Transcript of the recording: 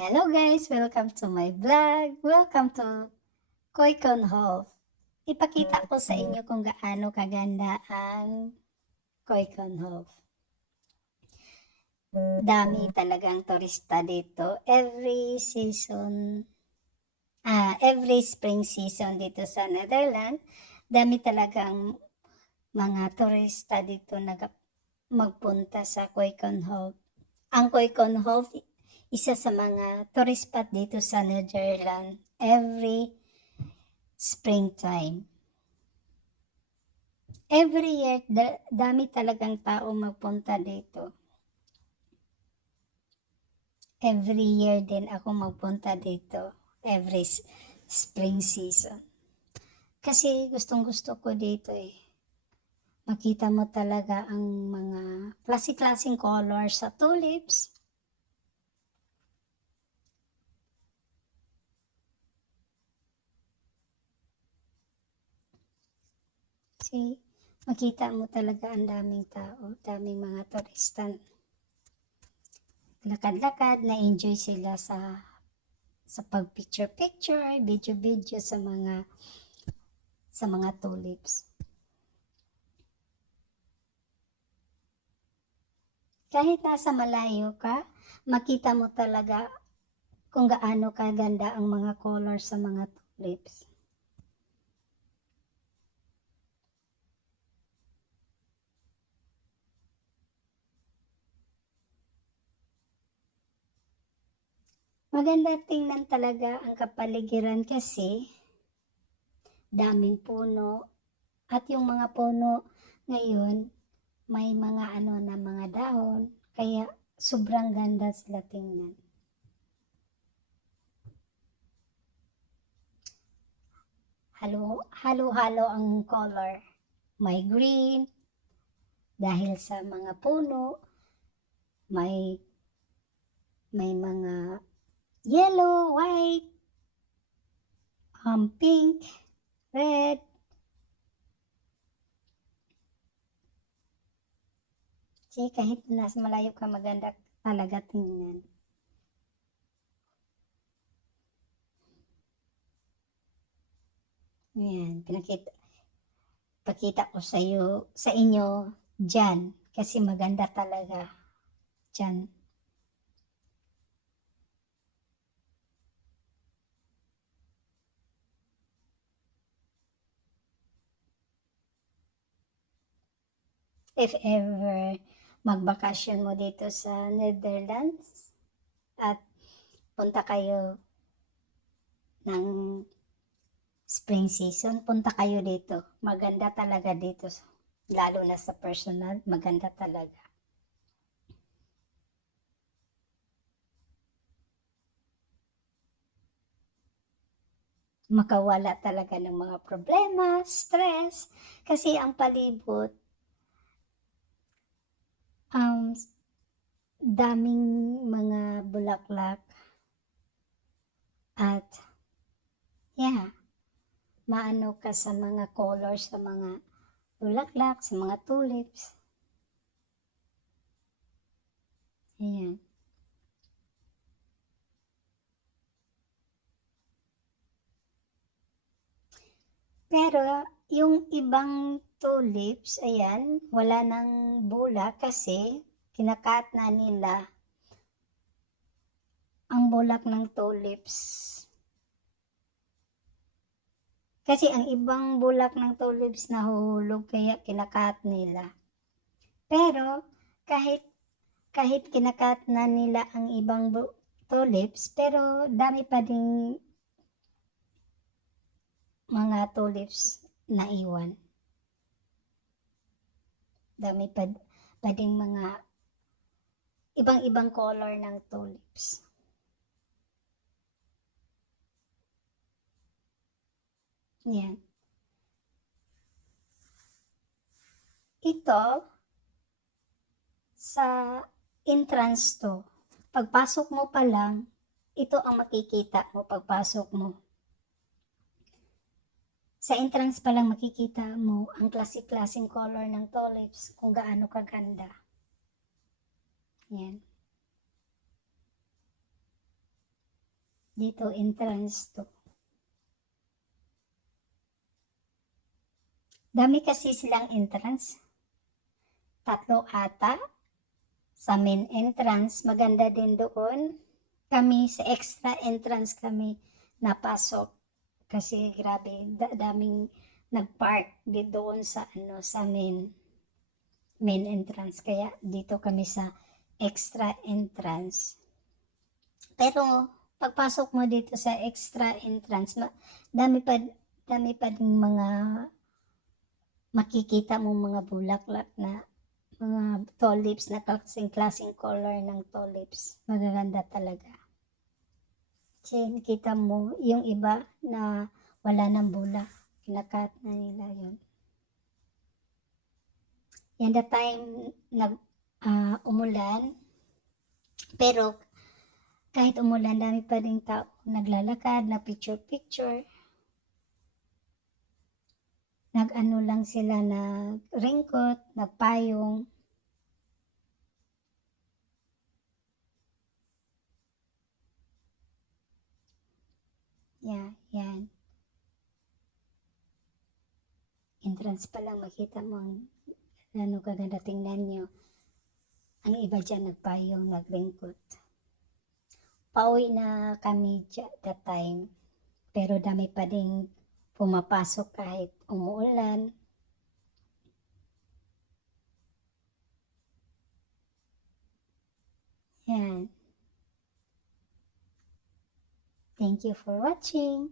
Hello guys! Welcome to my vlog! Welcome to Koikon Hall. Ipakita ko sa inyo kung gaano kaganda ang Koikon Hall. Dami talagang turista dito. Every spring season dito sa Netherlands, dami talagang mga turista dito magpunta sa Koikon Hall. Ang Koikon Hall, isa sa mga tourist spot dito sa Netherlands every springtime. Every year, dami talagang tao magpunta dito. Every year din ako magpunta dito, every spring season. Kasi gustong gusto ko dito eh. Makita mo talaga ang mga klase-klaseng colors sa tulips. See, makita mo talaga ang daming tao, daming mga turista. Lakad-lakad, na-enjoy sila sa pag-picture-picture, video-video sa mga tulips. Kahit nasa malayo ka, makita mo talaga kung gaano kaganda ang mga colors sa mga tulips. Maganda tingnan talaga ang kapaligiran kasi daming puno at yung mga puno ngayon may mga mga dahon kaya sobrang ganda sila tingnan. Halo-halo ang color. May green dahil sa mga puno, may mga yellow, white, pink, red. Kasi kahit nasa malayo ka, maganda talaga tingnan. Ayan, pakita ko sa inyo dyan kasi maganda talaga dyan. If ever magbakasyon mo dito sa Netherlands at punta kayo ng spring season, punta kayo dito. Maganda talaga dito. Lalo na sa personal, maganda talaga. Makawala talaga ng mga problema, stress, kasi ang palibot, daming mga bulaklak at maano ka sa mga colors sa mga bulaklak, sa mga tulips. Ayan. Pero yung ibang tulips, ayan, wala nang bulak kasi kinakat na nila ang bulak ng tulips. Kasi ang ibang bulak ng tulips nahuhulog kaya kinakat nila. Pero kahit kinakat na nila ang ibang tulips, pero dami pa ding mga tulips na iwan. Dami pa ding mga ibang-ibang color ng tulips. Yan. Ito, sa entrance to. Pagpasok mo pa lang, ito ang makikita mo pagpasok mo. Sa entrance pa lang makikita mo ang klase-klaseng color ng tulips kung gaano kaganda. Yan. Dito entrance to. Dami kasi silang entrance. 3 ata sa main entrance. Maganda din doon. Kami sa extra entrance kami napasok. Kasi grabe, daming nagpark di doon sa sa main entrance. Kaya dito kami sa extra entrance. Pero pagpasok mo dito sa extra entrance, dami pa ding mga makikita mo mga bulaklak na mga tulips na klaseng color ng tulips. Magaganda talaga. Kasi nakita mo yung iba na wala ng bulak. Kinakat na nila yun. Yan the time umulan. Pero kahit umulan, dami pa rin tao naglalakad, na picture-picture. Nag-ano lang sila, nag-raincoat, nagpayong. Yeah, yan. Entrance pa lang makita mo ang kaganda tingnan nyo. Ang iba dyan nagpayong, nag-raincoat. Pauwi na kami that time. Pero dami pa ding pumapasok kahit umuulan. Yan. Thank you for watching.